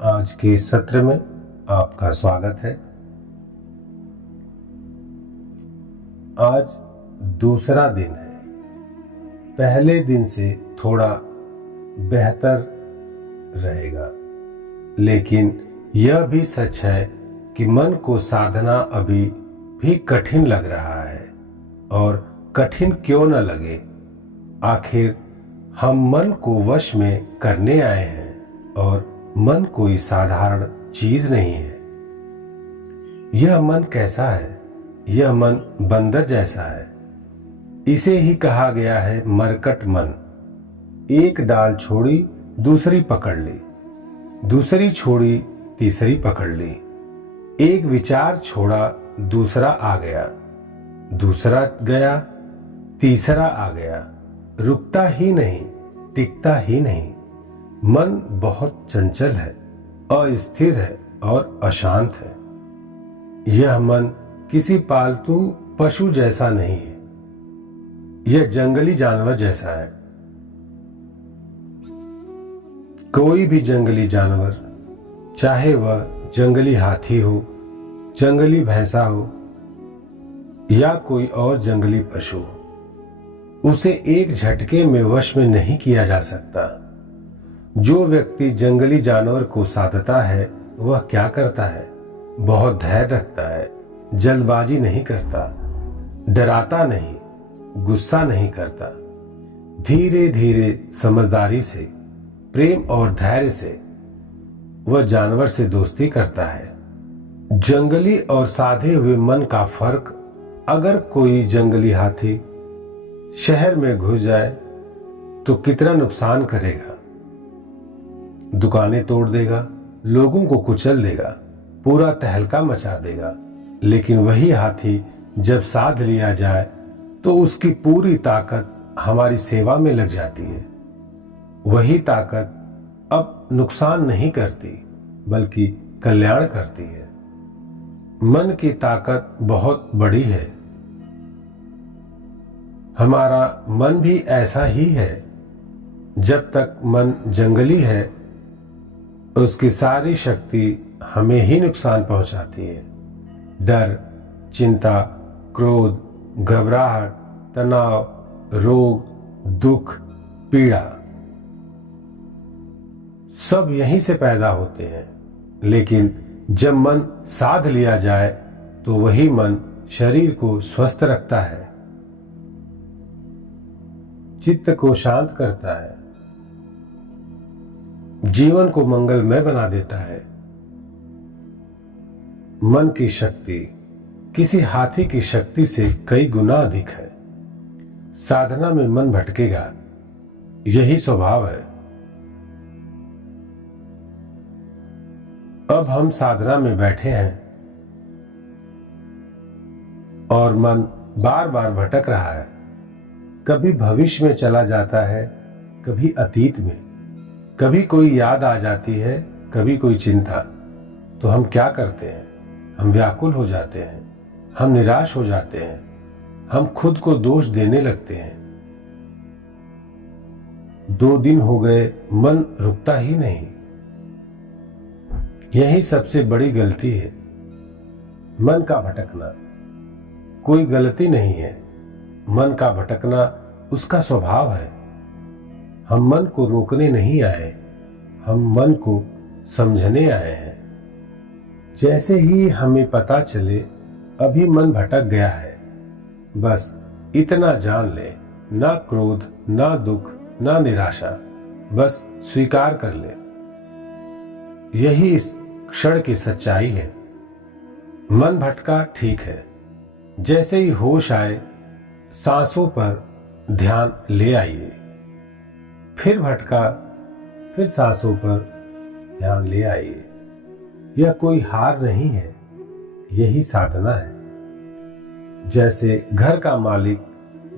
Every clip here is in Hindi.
आज के सत्र में आपका स्वागत है। आज दूसरा दिन है। पहले दिन से थोड़ा बेहतर रहेगा, लेकिन यह भी सच है कि मन को साधना अभी भी कठिन लग रहा है। और कठिन क्यों न लगे, आखिर हम मन को वश में करने आए हैं और मन कोई साधारण चीज नहीं है। यह मन कैसा है? यह मन बंदर जैसा है। इसे ही कहा गया है मरकट मन। एक डाल छोड़ी दूसरी पकड़ ली, दूसरी छोड़ी तीसरी पकड़ ली। एक विचार छोड़ा दूसरा आ गया, दूसरा गया तीसरा आ गया। रुकता ही नहीं, टिकता ही नहीं। मन बहुत चंचल है, अस्थिर है और अशांत है। यह मन किसी पालतू पशु जैसा नहीं है, यह जंगली जानवर जैसा है। कोई भी जंगली जानवर, चाहे वह जंगली हाथी हो, जंगली भैंसा हो या कोई और जंगली पशु हो, उसे एक झटके में वश में नहीं किया जा सकता। जो व्यक्ति जंगली जानवर को साधता है वह क्या करता है? बहुत धैर्य रखता है, जल्दबाजी नहीं करता, डराता नहीं, गुस्सा नहीं करता। धीरे धीरे समझदारी से, प्रेम और धैर्य से वह जानवर से दोस्ती करता है। जंगली और साधे हुए मन का फर्क। अगर कोई जंगली हाथी शहर में घुस जाए तो कितना नुकसान करेगा। दुकानें तोड़ देगा, लोगों को कुचल देगा, पूरा तहलका मचा देगा। लेकिन वही हाथी जब साध लिया जाए तो उसकी पूरी ताकत हमारी सेवा में लग जाती है। वही ताकत अब नुकसान नहीं करती बल्कि कल्याण करती है। मन की ताकत बहुत बड़ी है। हमारा मन भी ऐसा ही है। जब तक मन जंगली है उसकी सारी शक्ति हमें ही नुकसान पहुंचाती है। डर, चिंता, क्रोध, घबराहट, तनाव, रोग, दुख, पीड़ा सब यहीं से पैदा होते हैं। लेकिन जब मन साध लिया जाए तो वही मन शरीर को स्वस्थ रखता है, चित्त को शांत करता है, जीवन को मंगलमय बना देता है। मन की शक्ति किसी हाथी की शक्ति से कई गुना अधिक है। साधना में मन भटकेगा, यही स्वभाव है। अब हम साधना में बैठे हैं और मन बार बार भटक रहा है। कभी भविष्य में चला जाता है, कभी अतीत में, कभी कोई याद आ जाती है, कभी कोई चिंता। तो हम क्या करते हैं? हम व्याकुल हो जाते हैं, हम निराश हो जाते हैं, हम खुद को दोष देने लगते हैं। 2 दिन हो गए, मन रुकता ही नहीं। यही सबसे बड़ी गलती है, मन का भटकना। कोई गलती नहीं है, मन का भटकना उसका स्वभाव है। हम मन को रोकने नहीं आए, हम मन को समझने आए हैं। जैसे ही हमें पता चले अभी मन भटक गया है, बस इतना जान ले, ना क्रोध, ना दुख, ना निराशा, बस स्वीकार कर ले। यही इस क्षण की सच्चाई है। मन भटका, ठीक है। जैसे ही होश आए, सांसों पर ध्यान ले आइए। फिर भटका, फिर सांसों पर ध्यान ले आइए। यह कोई हार नहीं है, यही साधना है। जैसे घर का मालिक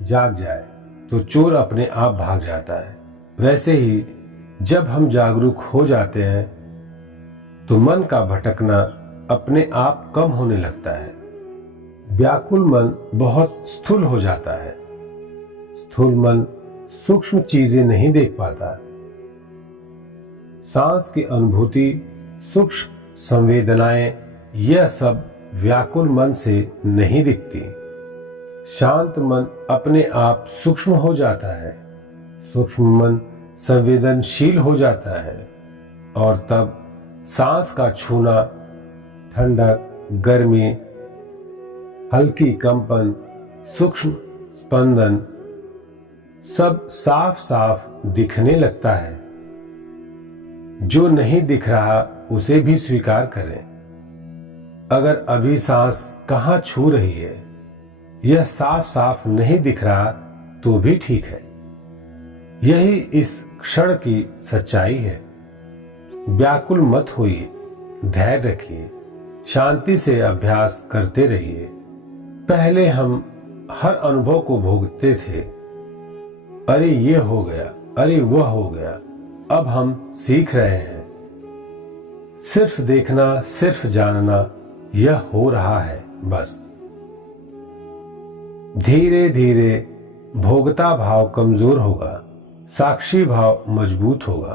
जाग जाए तो चोर अपने आप भाग जाता है, वैसे ही जब हम जागरूक हो जाते हैं तो मन का भटकना अपने आप कम होने लगता है। व्याकुल मन बहुत स्थूल हो जाता है। स्थूल मन सूक्ष्म चीजें नहीं देख पाता। सांस की अनुभूति सूक्ष्म संवेदनाएं, यह सब व्याकुल मन से नहीं दिखती। शांत मन अपने आप सूक्ष्म हो जाता है, सूक्ष्म मन संवेदनशील हो जाता है और तब सांस का छूना, ठंडक, गर्मी, हल्की कंपन, सूक्ष्म स्पंदन सब साफ साफ दिखने लगता है। जो नहीं दिख रहा उसे भी स्वीकार करें। अगर अभी सांस कहाँ छू रही है, यह साफ साफ नहीं दिख रहा तो भी ठीक है। यही इस क्षण की सच्चाई है। व्याकुल मत होइए, धैर्य रखिए, शांति से अभ्यास करते रहिए। पहले हम हर अनुभव को भोगते थे, अरे ये हो गया, अरे वह हो गया। अब हम सीख रहे हैं। सिर्फ देखना, सिर्फ जानना, यह हो रहा है बस। धीरे धीरे भोगता भाव कमजोर होगा, साक्षी भाव मजबूत होगा।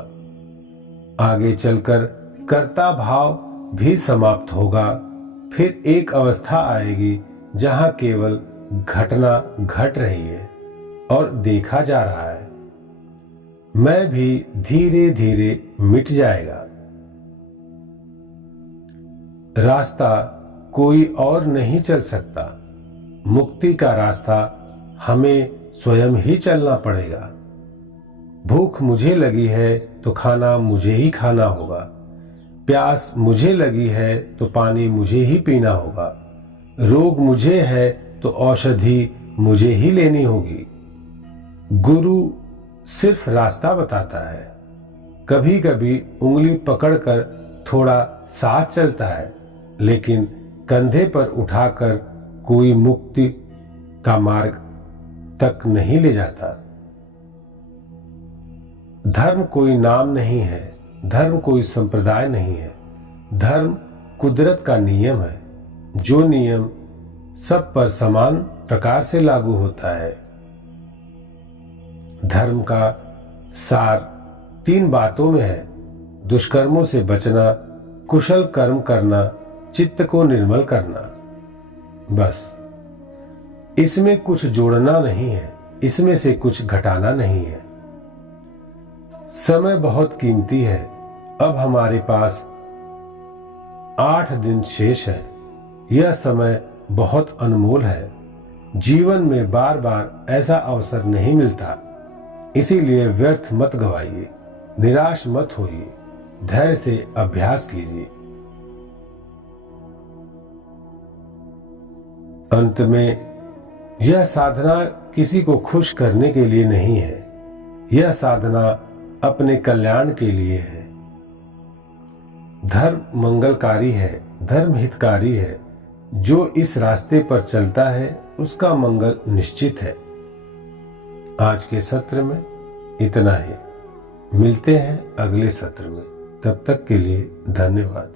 आगे चलकर कर्ता भाव भी समाप्त होगा। फिर एक अवस्था आएगी जहां केवल घटना घट रही है और देखा जा रहा है। मैं भी धीरे धीरे मिट जाएगा। रास्ता कोई और नहीं चल सकता। मुक्ति का रास्ता हमें स्वयं ही चलना पड़ेगा। भूख मुझे लगी है तो खाना मुझे ही खाना होगा। प्यास मुझे लगी है तो पानी मुझे ही पीना होगा। रोग मुझे है तो औषधि मुझे ही लेनी होगी। गुरु सिर्फ रास्ता बताता है, कभी कभी उंगली पकड़कर थोड़ा साथ चलता है, लेकिन कंधे पर उठाकर कोई मुक्ति का मार्ग तक नहीं ले जाता। धर्म कोई नाम नहीं है, धर्म कोई संप्रदाय नहीं है। धर्म कुदरत का नियम है, जो नियम सब पर समान प्रकार से लागू होता है। धर्म का सार 3 बातों में है: दुष्कर्मों से बचना, कुशल कर्म करना, चित्त को निर्मल करना। बस इसमें कुछ जोड़ना नहीं है, इसमें से कुछ घटाना नहीं है। समय बहुत कीमती है। अब हमारे पास 8 दिन शेष है। यह समय बहुत अनमोल है। जीवन में बार बार ऐसा अवसर नहीं मिलता, इसीलिए व्यर्थ मत गवाइए, निराश मत होइए, धैर्य से अभ्यास कीजिए। अंत में यह साधना किसी को खुश करने के लिए नहीं है, यह साधना अपने कल्याण के लिए है। धर्म मंगलकारी है, धर्म हितकारी है। जो इस रास्ते पर चलता है उसका मंगल निश्चित है। आज के सत्र में इतना ही। मिलते हैं अगले सत्र में। तब तक के लिए धन्यवाद।